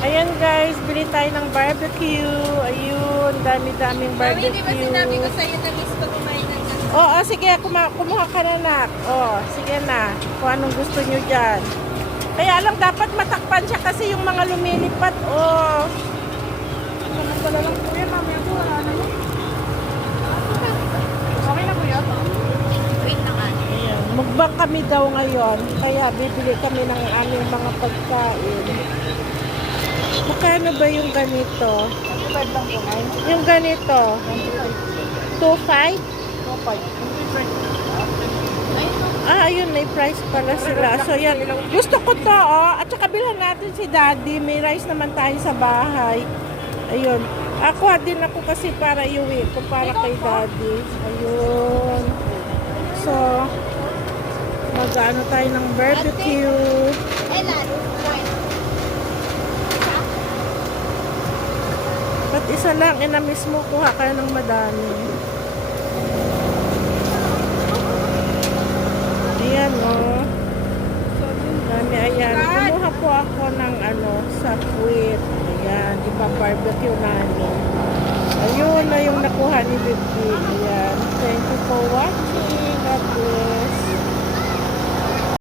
Ayan guys, bili tayo ng barbecue. Ayun, dami-daming Mami, di ba barbecue. sinabi ko sa'yo na ko kumain ng? Oo, oh, sige, kuma kumuha ka na nak. Oo, sige na. Kung anong gusto nyo dyan. Kaya lang dapat matakpan siya kasi yung mga lumilipat. Oh. Ano pala lang kuya, mamaya po wala na yun. Okay na kuya to? Wait na nga. Ayan. Kami daw ngayon. Kaya bibili kami ng aming mga pagkain. Magkano ba yung ganito? 25 lang. Yung ganito? 2.5? 25. Ah, ayun, may price pala sila. So, yan. Gusto ko to, oh. At saka bilhan natin si Daddy. May rice naman tayo sa bahay. Ayun. Ako din ako kasi para iuwi ko para kay Daddy. Ayun. So, mag-ano tayo ng barbecue. Elan. Isa lang, ina mismo kuha ka ng madami. Ayan, oh. Dami, ayan. Kumuha po ako ng ano, sa puwit. Ayan, di ba barbecue namin. Ayun na yung nakuha ni Vicky. Ayan. Thank you for watching.